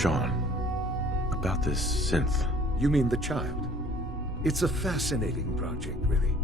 Sean, about this synth. You mean the child? It's a fascinating project, really.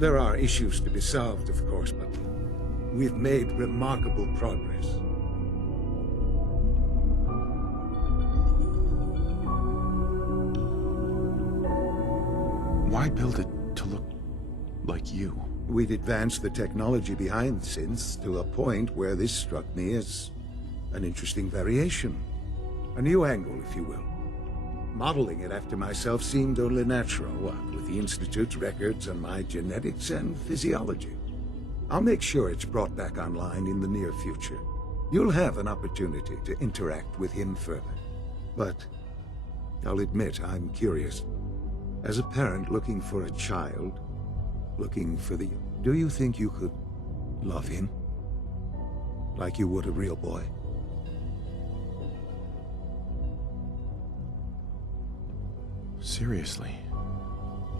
There are issues to be solved, of course, but we've made remarkable progress. Why build it to look like you? We'd advanced the technology behind synths to a point where this struck me as an interesting variation. A new angle, if you will. Modeling it after myself seemed only natural, what with the Institute's records and my genetics and physiology. I'll make sure it's brought back online in the near future. You'll have an opportunity to interact with him further. But I'll admit I'm curious. As a parent looking for a child, looking for the... Do you think you could love him? Like you would a real boy? Seriously?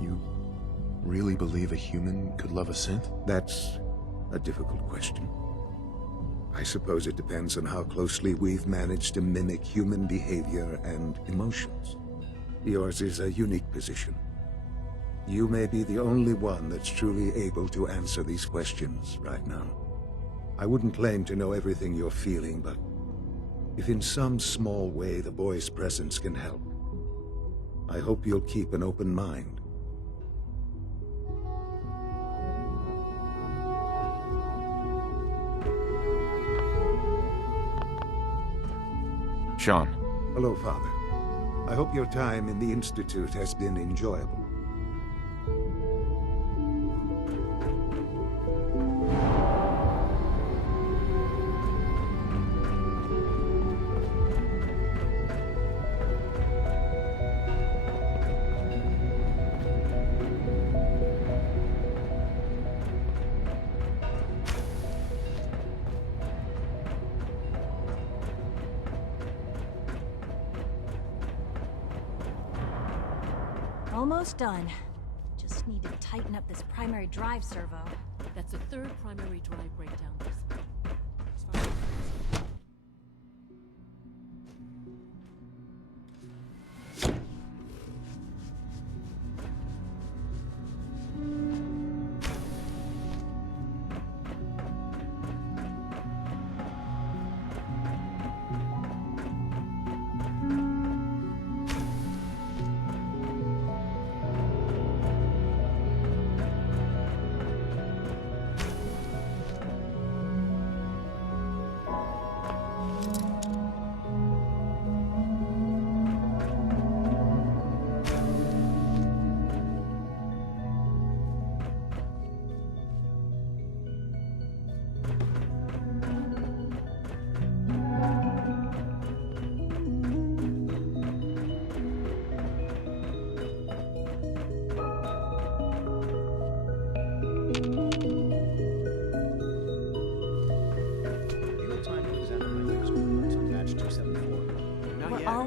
You really believe a human could love a synth? That's a difficult question. I suppose it depends on how closely we've managed to mimic human behavior and emotions. Yours is a unique position. You may be the only one that's truly able to answer these questions right now. I wouldn't claim to know everything you're feeling, but if in some small way the boy's presence can help, I hope you'll keep an open mind. Sean. Hello, Father. I hope your time in the Institute has been enjoyable. Almost done. Just need to tighten up this primary drive servo. That's the third primary drive breakdown this week.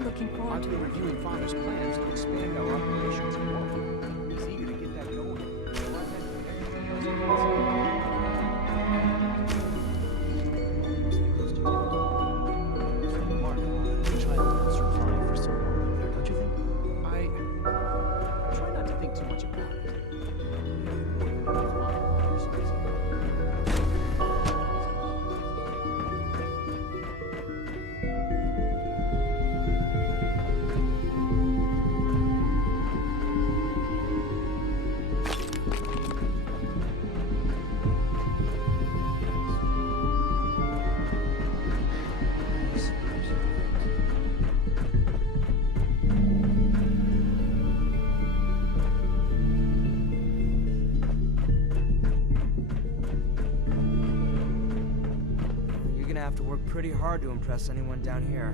Looking forward to reviewing Father's plans to expand our operations in Waltham. He's eager to get that going. Don't you think? I try not to think too much about it. Have to work pretty hard to impress anyone down here.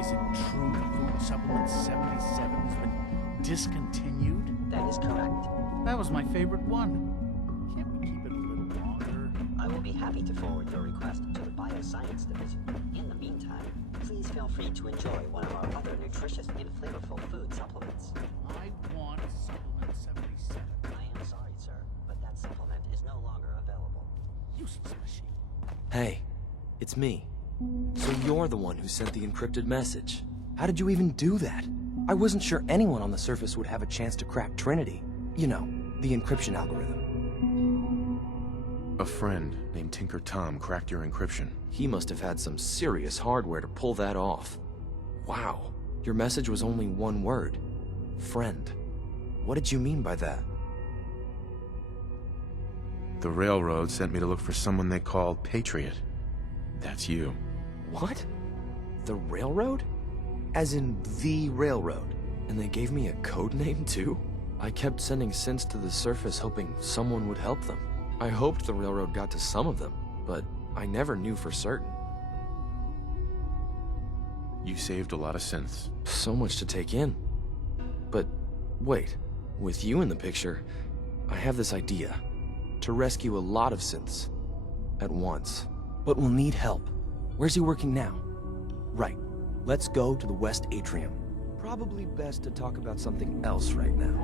Is it true Food Supplement 77 has been discontinued? That is correct. That was my favorite one. Can't we keep it a little longer? I will be happy to forward your request to the Bioscience Division. In the meantime, please feel free to enjoy one of our other nutritious and flavorful food supplements. I want supplement 77. I am sorry, sir, but that supplement is no longer available. Useless machine. Hey, it's me. So you're the one who sent the encrypted message. How did you even do that? I wasn't sure anyone on the surface would have a chance to crack Trinity. You know, the encryption algorithm. A friend named Tinker Tom cracked your encryption. He must have had some serious hardware to pull that off. Wow, your message was only one word. Friend. What did you mean by that? The railroad sent me to look for someone they called Patriot. That's you. What? The railroad? As in the railroad? And they gave me a code name too? I kept sending synths to the surface hoping someone would help them. I hoped the railroad got to some of them, but I never knew for certain. You saved a lot of synths. So much to take in. But wait, with you in the picture, I have this idea. To rescue a lot of synths at once. But we'll need help. Where's he working now? Right. Let's go to the West Atrium. Probably best to talk about something else right now.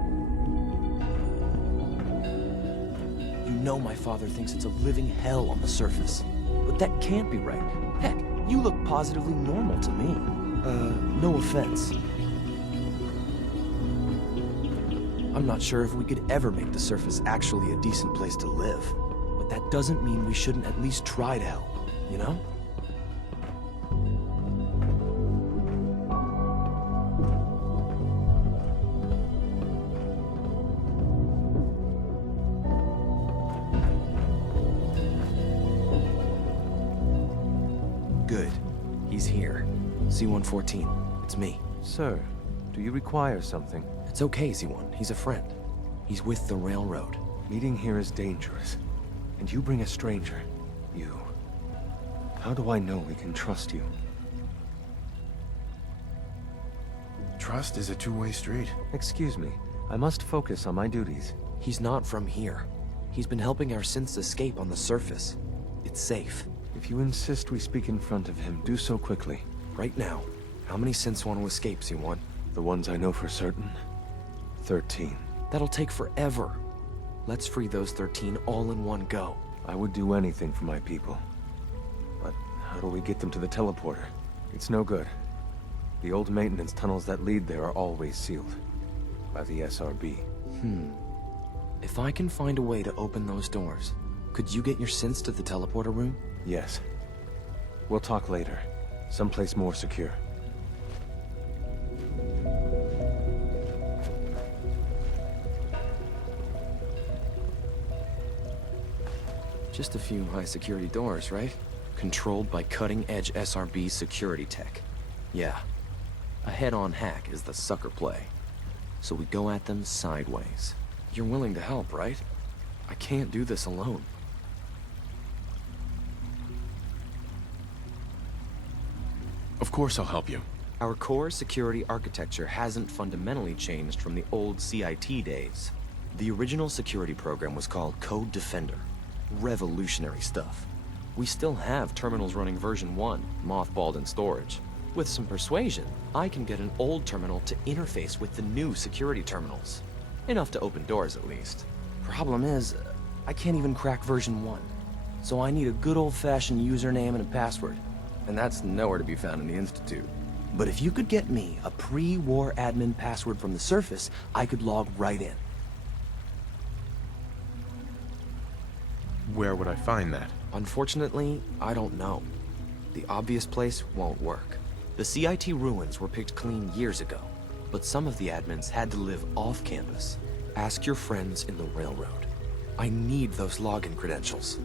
You know my father thinks it's a living hell on the surface. But that can't be right. Heck, you look positively normal to me. No offense. I'm not sure if we could ever make the surface actually a decent place to live. But that doesn't mean we shouldn't at least try to help, you know? Good. He's here. C-114. It's me. Sir, do you require something? It's okay, Z1. He's a friend. He's with the railroad. Meeting here is dangerous. And you bring a stranger. You. How do I know we can trust you? Trust is a two-way street. Excuse me. I must focus on my duties. He's not from here. He's been helping our synths escape on the surface. It's safe. If you insist we speak in front of him, do so quickly. Right now, how many synths want to escape, C1? The ones I know for certain? 13. That'll take forever. Let's free those 13 all in one go. I would do anything for my people. But how do we get them to the teleporter? It's no good. The old maintenance tunnels that lead there are always sealed. By the SRB. If I can find a way to open those doors, could you get your synths to the teleporter room? Yes. We'll talk later. Someplace more secure. Just a few high-security doors, right? Controlled by cutting-edge SRB security tech. Yeah. A head-on hack is the sucker play. So we go at them sideways. You're willing to help, right? I can't do this alone. Of course I'll help you. Our core security architecture hasn't fundamentally changed from the old CIT days. The original security program was called Code Defender. Revolutionary stuff. We still have terminals running version 1, mothballed in storage. With some persuasion, I can get an old terminal to interface with the new security terminals. Enough to open doors, at least. Problem is, I can't even crack version 1. So I need a good old-fashioned username and a password. And that's nowhere to be found in the Institute. But if you could get me a pre-war admin password from the surface, I could log right in. Where would I find that? Unfortunately, I don't know. The obvious place won't work. The CIT ruins were picked clean years ago, but some of the admins had to live off campus. Ask your friends in the railroad. I need those login credentials.